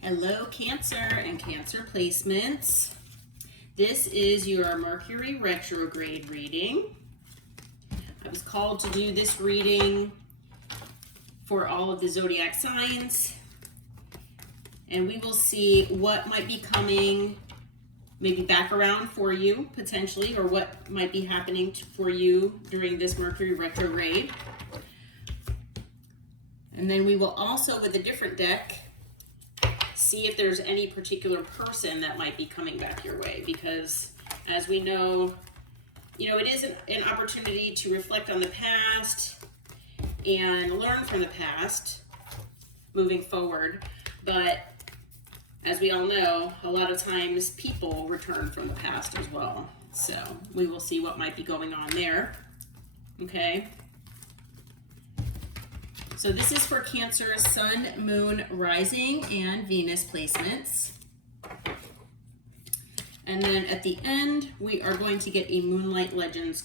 Hello, Cancer and Cancer placements. This is your Mercury Retrograde reading. I was called to do this reading for all of the zodiac signs, and we will see what might be coming maybe back around for you potentially, or what might be happening for you during this Mercury retrograde. And then we will also, with a different deck, see if there's any particular person that might be coming back your way, because as we know, it is an opportunity to reflect on the past and learn from the past moving forward. But as we all know, a lot of times people return from the past as well. So we will see what might be going on there. Okay. So this is for Cancer Sun, Moon, Rising, and Venus placements. And then at the end, we are going to get a Moonlight Legends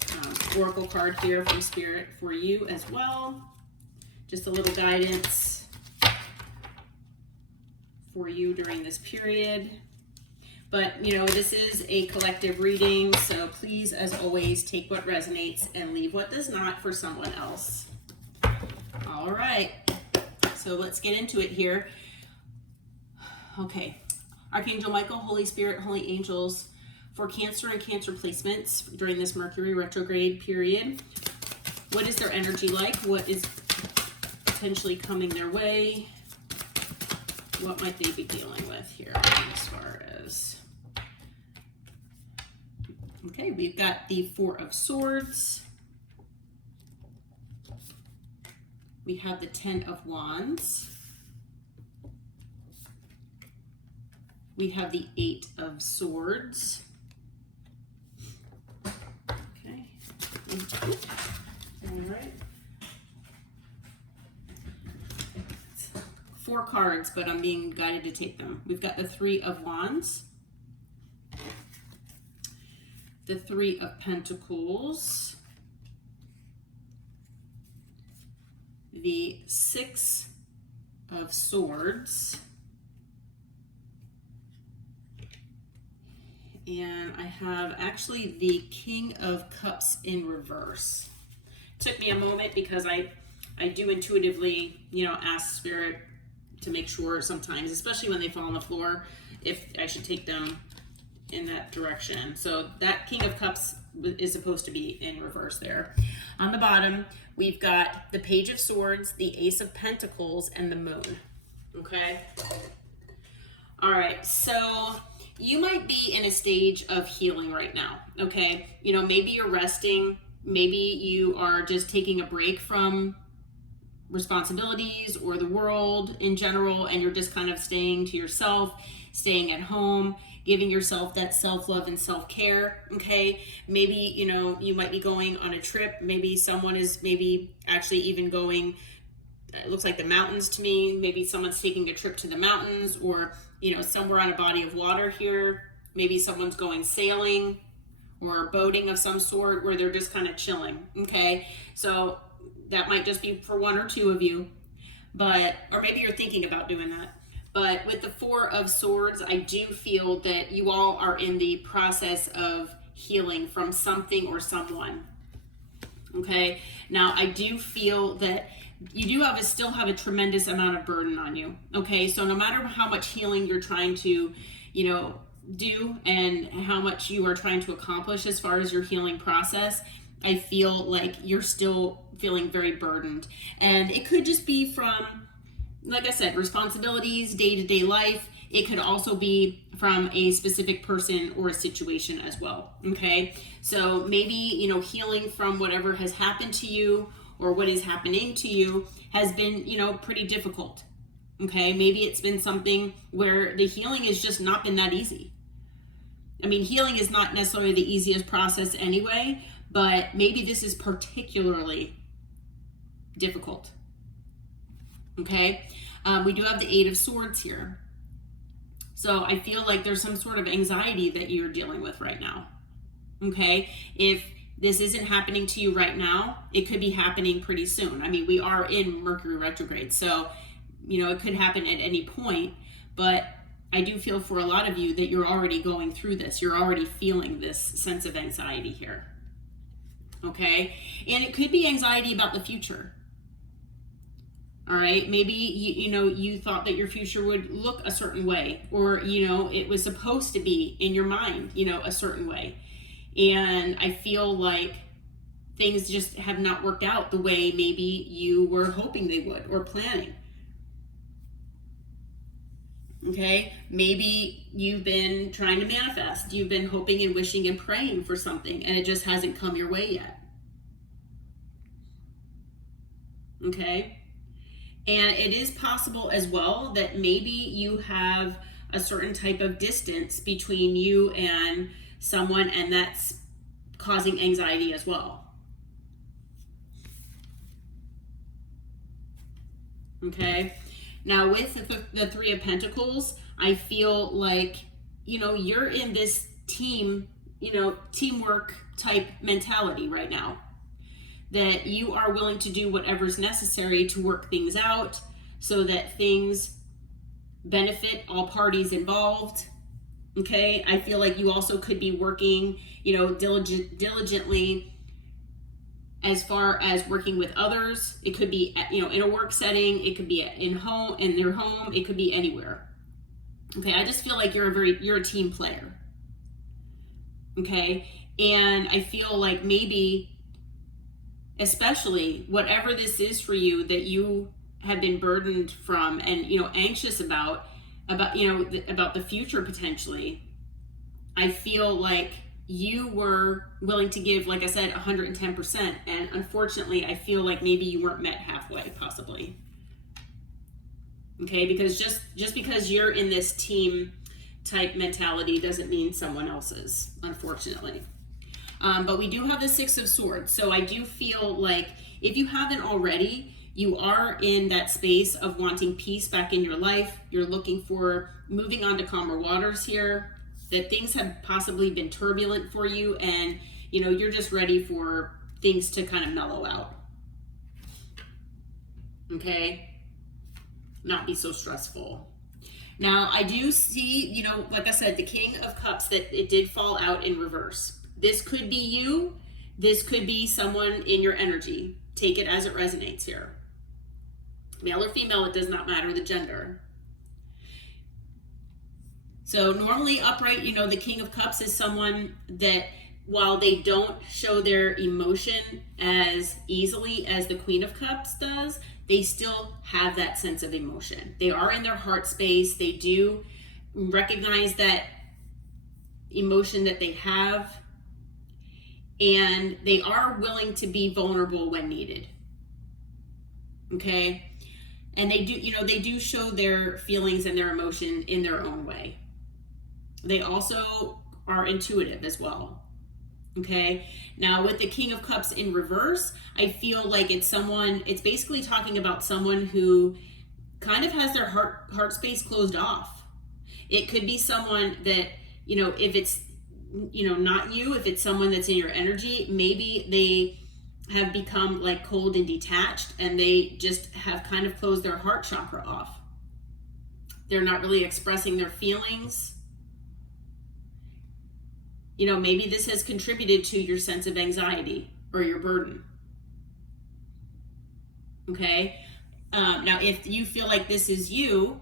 Oracle card here from Spirit for you as well. Just a little guidance for you during this period. But, this is a collective reading, so please, as always, take what resonates and leave what does not for someone else. All right, so let's get into it here. Okay, Archangel Michael, Holy Spirit, Holy Angels, for Cancer and Cancer placements during this Mercury retrograde period. What is their energy like? What is potentially coming their way? What might they be dealing with here as far as... Okay, we've got the Four of Swords. We have the Ten of Wands. We have the Eight of Swords. Okay. All right. 4 cards, but I'm being guided to take them. We've got the Three of Wands, the Three of Pentacles, the Six of Swords, and I have actually the King of Cups in reverse. Took me a moment because I do intuitively, ask Spirit to make sure sometimes, especially when they fall on the floor, if I should take them in that direction. So that King of Cups is supposed to be in reverse there. On the bottom, we've got the Page of Swords, the Ace of Pentacles, and the Moon. Okay? All right, so you might be in a stage of healing right now, okay? Maybe you're resting. Maybe you are just taking a break from responsibilities or the world in general, and you're just kind of staying to yourself, staying at home, giving yourself that self-love and self-care. Okay, maybe you might be going on a trip. Maybe someone is actually even going, it looks like the mountains to me. Maybe someone's taking a trip to the mountains, or somewhere on a body of water here. Maybe someone's going sailing or boating of some sort, where they're just kind of chilling. Okay, so that might just be for 1 or 2 of you, or maybe you're thinking about doing that. But with the Four of Swords, I do feel that you all are in the process of healing from something or someone. Okay, now I do feel that you do still have a tremendous amount of burden on you. Okay, so no matter how much healing you're trying to, do, and how much you are trying to accomplish as far as your healing process, I feel like you're still feeling very burdened. And it could just be from, like I said, responsibilities, day-to-day life. It could also be from a specific person or a situation as well. Okay, so maybe healing from whatever has happened to you or what is happening to you has been pretty difficult. Okay, maybe it's been something where the healing has just not been that easy. I mean, healing is not necessarily the easiest process anyway, but maybe this is particularly difficult. Okay, we do have the Eight of Swords here. So I feel like there's some sort of anxiety that you're dealing with right now. Okay, if this isn't happening to you right now, it could be happening pretty soon. I mean, we are in Mercury retrograde, so it could happen at any point, but I do feel for a lot of you that you're already going through this. You're already feeling this sense of anxiety here. Okay? And it could be anxiety about the future. All right? Maybe, you thought that your future would look a certain way, or, it was supposed to be in your mind, a certain way. And I feel like things just have not worked out the way maybe you were hoping they would or planning. Okay, maybe you've been trying to manifest. You've been hoping and wishing and praying for something, and it just hasn't come your way yet. Okay, and it is possible as well that maybe you have a certain type of distance between you and someone, and that's causing anxiety as well. Okay. Now with the Three of Pentacles, I feel like, you're in this teamwork type mentality right now. That you are willing to do whatever's necessary to work things out so that things benefit all parties involved. Okay. I feel like you also could be working, diligently as far as working with others. It could be, in a work setting. It could be in their home. It could be anywhere. Okay, I just feel like you're a team player. Okay, and I feel like maybe, especially whatever this is for you that you have been burdened from and anxious about the future potentially. I feel like you were willing to give, like I said, 110%. And unfortunately, I feel like maybe you weren't met halfway, possibly. Okay, because just because you're in this team type mentality doesn't mean someone else is, unfortunately. But we do have the Six of Swords. So I do feel like if you haven't already, you are in that space of wanting peace back in your life. You're looking for moving on to calmer waters here. That things have possibly been turbulent for you, and you're just ready for things to kind of mellow out. Okay, not be so stressful. Now I do see, like I said, the King of Cups, that it did fall out in reverse. This could be you. This could be someone in your energy. Take it as it resonates here. Male or female, it does not matter the gender. So normally upright, the King of Cups is someone that, while they don't show their emotion as easily as the Queen of Cups does, they still have that sense of emotion. They are in their heart space. They do recognize that emotion that they have, and they are willing to be vulnerable when needed. Okay? And they do show their feelings and their emotion in their own way. They also are intuitive as well. Okay. Now with the King of Cups in reverse, I feel like it's basically talking about someone who kind of has their heart space closed off. It could be someone that, if it's, not you, if it's someone that's in your energy, maybe they have become like cold and detached, and they just have kind of closed their heart chakra off. They're not really expressing their feelings. Maybe this has contributed to your sense of anxiety or your burden. Okay. Now, if you feel like this is you,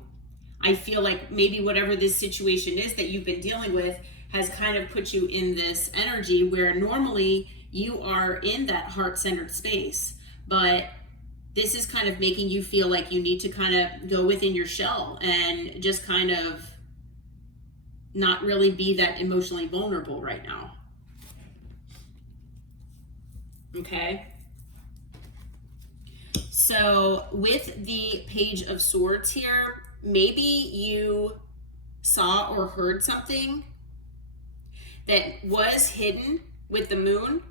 I feel like maybe whatever this situation is that you've been dealing with has kind of put you in this energy where normally you are in that heart-centered space, but this is kind of making you feel like you need to kind of go within your shell and just kind of not really be that emotionally vulnerable right now. Okay. So with the Page of Swords here, maybe you saw or heard something that was hidden with the moon.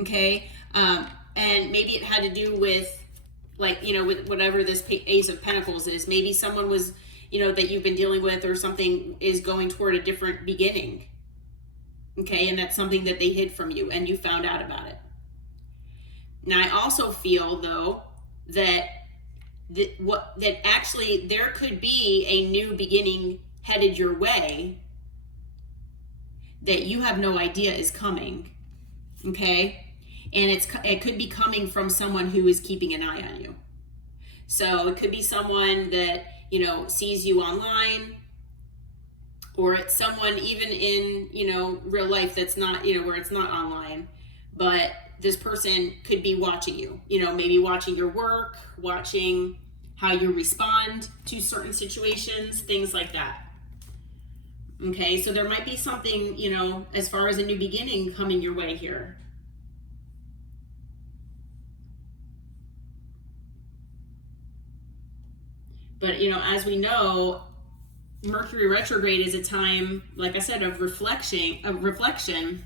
Okay. And maybe it had to do with with whatever this Ace of Pentacles is. Maybe someone was, that you've been dealing with, or something is going toward a different beginning. Okay, and that's something that they hid from you and you found out about it. Now, I also feel, though, that that actually there could be a new beginning headed your way that you have no idea is coming, okay? And it could be coming from someone who is keeping an eye on you. So it could be someone that, you know, sees you online, or it's someone even in, you know, real life that's not, you know, where it's not online, but this person could be watching you, you know, maybe watching your work, watching how you respond to certain situations, things like that. Okay, so there might be something, you know, as far as a new beginning coming your way here. But, you know, as we know, Mercury retrograde is a time, like I said, of reflecting. Reflecting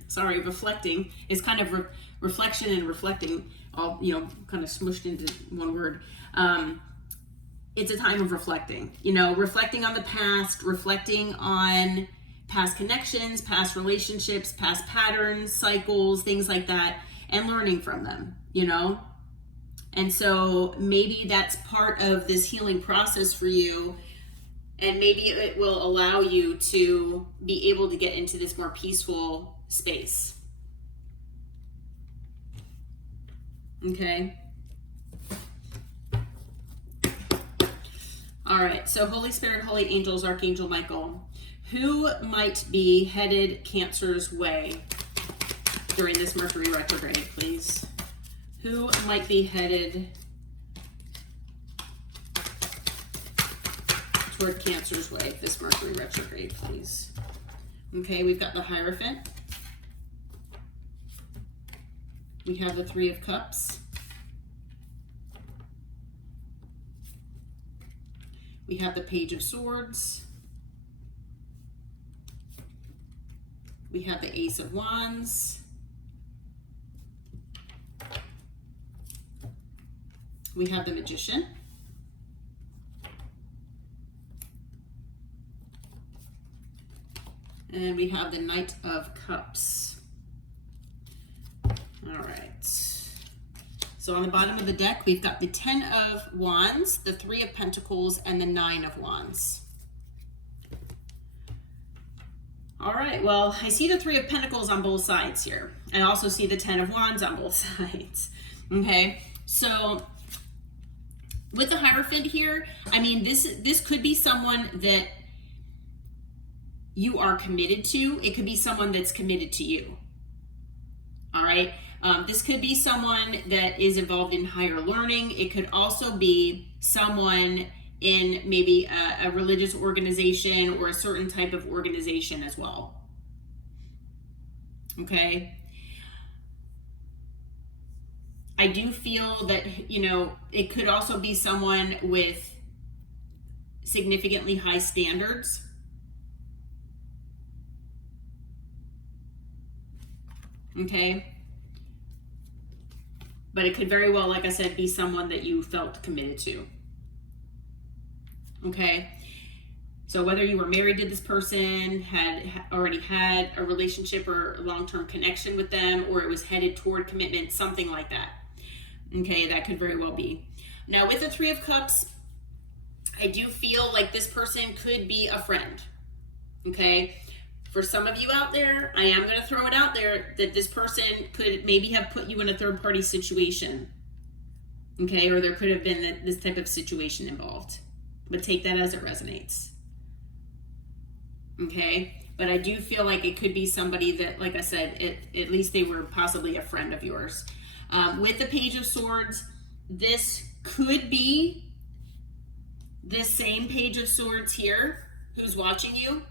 is kind of reflection and reflecting, all, you know, kind of smushed into one word. It's a time of reflecting, you know, reflecting on the past, reflecting on past connections, past relationships, past patterns, cycles, things like that, and learning from them, you know. And so maybe that's part of this healing process for you, and maybe it will allow you to be able to get into this more peaceful space. Okay. All right, so Holy Spirit, Holy Angels, Archangel Michael, who might be headed Cancer's way during this Mercury retrograde, please? Who might be headed toward Cancer's way this Mercury retrograde, please? Okay, we've got the Hierophant. We have the Three of Cups. We have the Page of Swords. We have the Ace of Wands. We have the Magician. And we have the Knight of Cups. All right. So on the bottom of the deck, we've got the Ten of Wands, the Three of Pentacles, and the Nine of Wands. All right, well, I see the Three of Pentacles on both sides here. I also see the Ten of Wands on both sides. Okay, so with the Hierophant here, I mean, this could be someone that you are committed to. It could be someone that's committed to you. All right. This could be someone that is involved in higher learning. It could also be someone in maybe a religious organization or a certain type of organization as well. Okay. I do feel that, you know, it could also be someone with significantly high standards. Okay. But it could very well, like I said, be someone that you felt committed to. Okay. So whether you were married to this person, had already had a relationship or a long-term connection with them, or it was headed toward commitment, something like that. Okay, that could very well be. Now with the Three of Cups, I do feel like this person could be a friend. Okay. For some of you out there, I am going to throw it out there that this person could maybe have put you in a third-party situation. Okay, or there could have been this type of situation involved. But take that as it resonates. Okay, but I do feel like it could be somebody that, like I said, at least they were possibly a friend of yours. With the Page of Swords, this could be this same Page of Swords here who's watching you.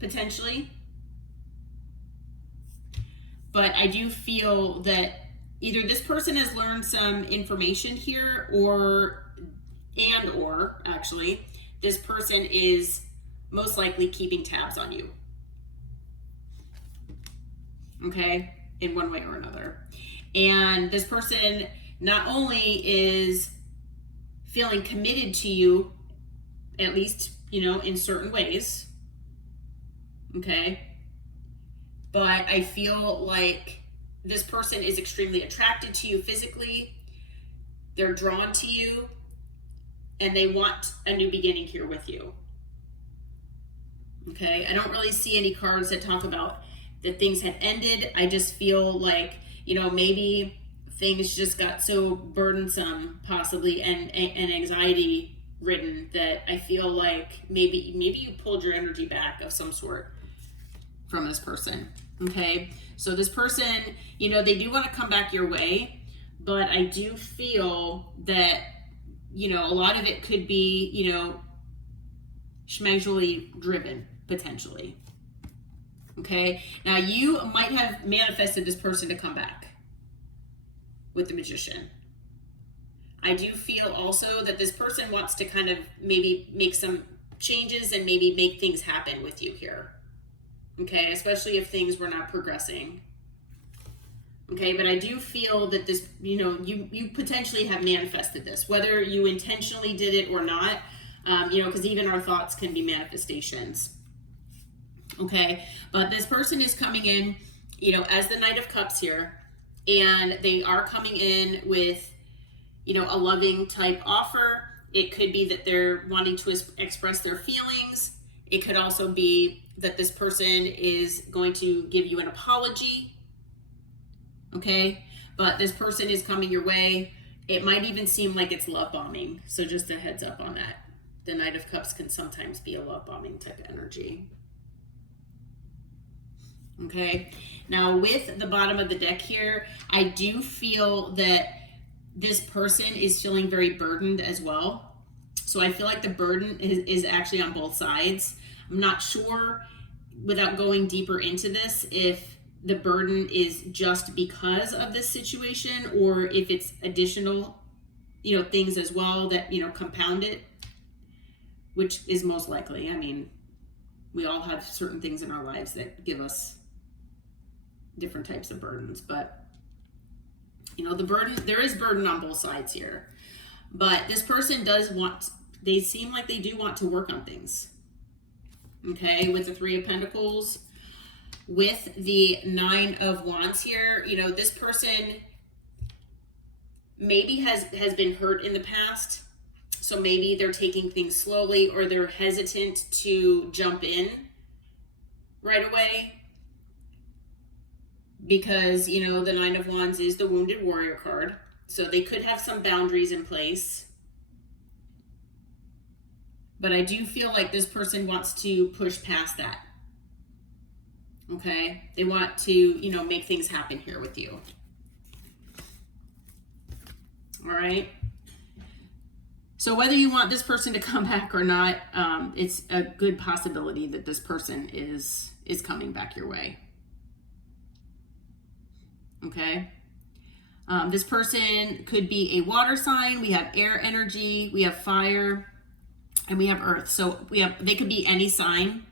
Potentially. But I do feel that either this person has learned some information here, or actually this person is most likely keeping tabs on you. Okay, in one way or another. And this person not only is feeling committed to you, at least, you know, in certain ways. Okay. But I feel like this person is extremely attracted to you physically. They're drawn to you and they want a new beginning here with you. Okay, I don't really see any cards that talk about that things had ended. I just feel like, you know, maybe things just got so burdensome possibly and anxiety ridden that I feel like maybe you pulled your energy back of some sort from this person. Okay, so this person, you know, they do want to come back your way, but I do feel that, you know, a lot of it could be, you know, schmegally driven potentially. Okay, now you might have manifested this person to come back with the Magician. I do feel also that this person wants to kind of maybe make some changes and maybe make things happen with you here. Okay, especially if things were not progressing. Okay, but I do feel that this, you know, you potentially have manifested this, whether you intentionally did it or not, you know, because even our thoughts can be manifestations. Okay, but this person is coming in, you know, as the Knight of Cups here, and they are coming in with, you know, a loving type offer. It could be that they're wanting to express their feelings. It could also be that this person is going to give you an apology. Okay, but this person is coming your way. It might even seem like it's love bombing. So just a heads up on that. The Knight of Cups can sometimes be a love bombing type of energy. Okay, now with the bottom of the deck here, I do feel that this person is feeling very burdened as well. So I feel like the burden is actually on both sides. I'm not sure, without going deeper into this, if the burden is just because of this situation or if it's additional, you know, things as well that, you know, compound it, which is most likely. I mean, we all have certain things in our lives that give us different types of burdens, but you know, the burden, there is burden on both sides here, but this person does want, they seem like they do want to work on things. Okay, with the Three of Pentacles, with the Nine of Wands here, you know, this person maybe has been hurt in the past, so maybe they're taking things slowly or they're hesitant to jump in right away. Because, you know, the Nine of Wands is the Wounded Warrior card. So they could have some boundaries in place. But I do feel like this person wants to push past that. Okay? They want to, you know, make things happen here with you. All right? So whether you want this person to come back or not, it's a good possibility that this person is coming back your way. Okay, this person could be a water sign. We have air energy, we have fire, and we have earth. So they could be any sign.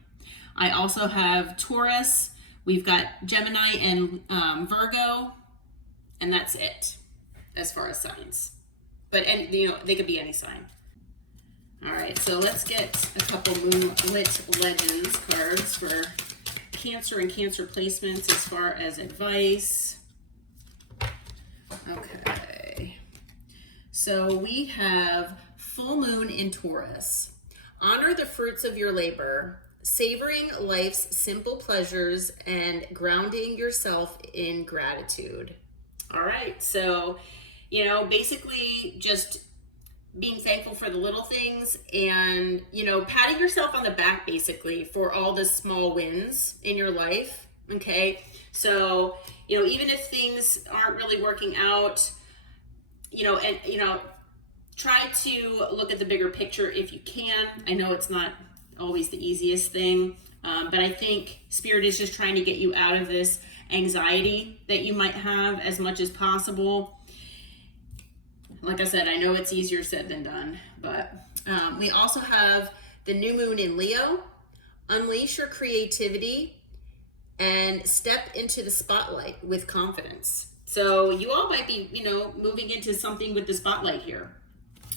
I also have Taurus. We've got Gemini and Virgo, and that's it as far as signs. But you know, they could be any sign. All right, so let's get a couple Moonlit Legends cards for Cancer and Cancer placements as far as advice. Okay, so we have full moon in Taurus. Honor the fruits of your labor, savoring life's simple pleasures and grounding yourself in gratitude. All right, so, you know, basically just being thankful for the little things and, you know, patting yourself on the back basically for all the small wins in your life. Okay, so, you know, even if things aren't really working out, you know, and, you know, try to look at the bigger picture if you can. I know it's not always the easiest thing, but I think Spirit is just trying to get you out of this anxiety that you might have as much as possible. Like I said, I know it's easier said than done, but we also have the new moon in Leo. Unleash your creativity and step into the spotlight with confidence. So you all might be, you know, moving into something with the spotlight here.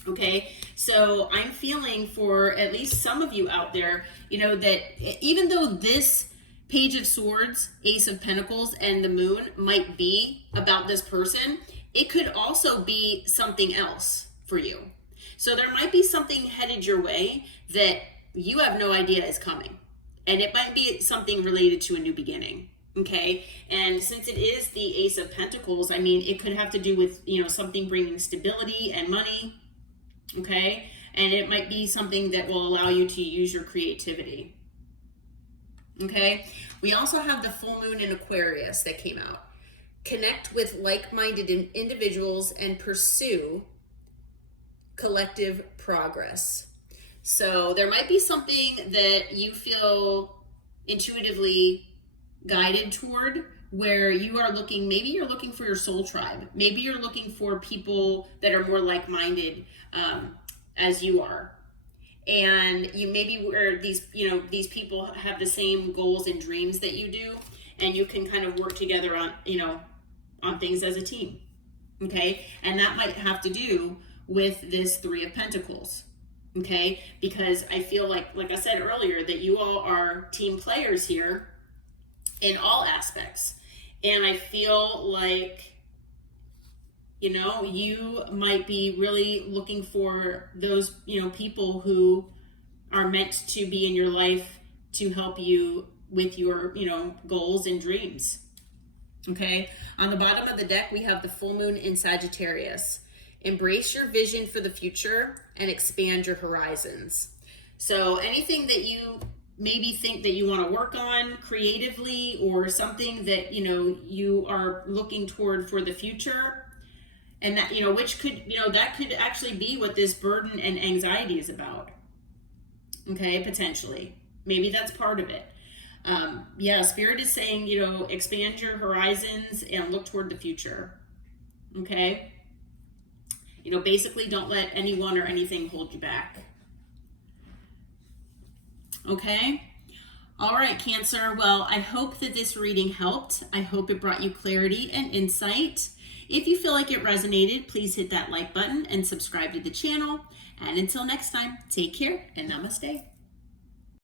Okay, so I'm feeling for at least some of you out there, you know, that even though this Page of Swords, Ace of Pentacles, and the Moon might be about this person, it could also be something else for you. So there might be something headed your way that you have no idea is coming. And it might be something related to a new beginning. Okay. And since it is the Ace of Pentacles, I mean, it could have to do with, something bringing stability and money. Okay. And it might be something that will allow you to use your creativity. Okay. We also have the full moon in Aquarius that came out. Connect with like-minded individuals and pursue collective progress. So there might be something that you feel intuitively guided toward, where you are looking, maybe you're looking for your soul tribe. Maybe you're looking for people that are more like-minded as you are. And you maybe where these people have the same goals and dreams that you do, and you can kind of work together on things as a team. Okay. And that might have to do with this Three of Pentacles. Okay. Because I feel like I said earlier, that you all are team players here in all aspects. And I feel like, you might be really looking for those, people who are meant to be in your life to help you with your, goals and dreams. Okay. On the bottom of the deck, we have the full moon in Sagittarius. Embrace your vision for the future and expand your horizons. So anything that you maybe think that you want to work on creatively, or something that, you are looking toward for the future, and that, which could, that could actually be what this burden and anxiety is about. Okay. Potentially. Maybe that's part of it. Spirit is saying, expand your horizons and look toward the future. Okay. Basically don't let anyone or anything hold you back. Okay. All right, Cancer. Well, I hope that this reading helped. I hope it brought you clarity and insight. If you feel like it resonated, please hit that like button and subscribe to the channel. And until next time, take care and namaste.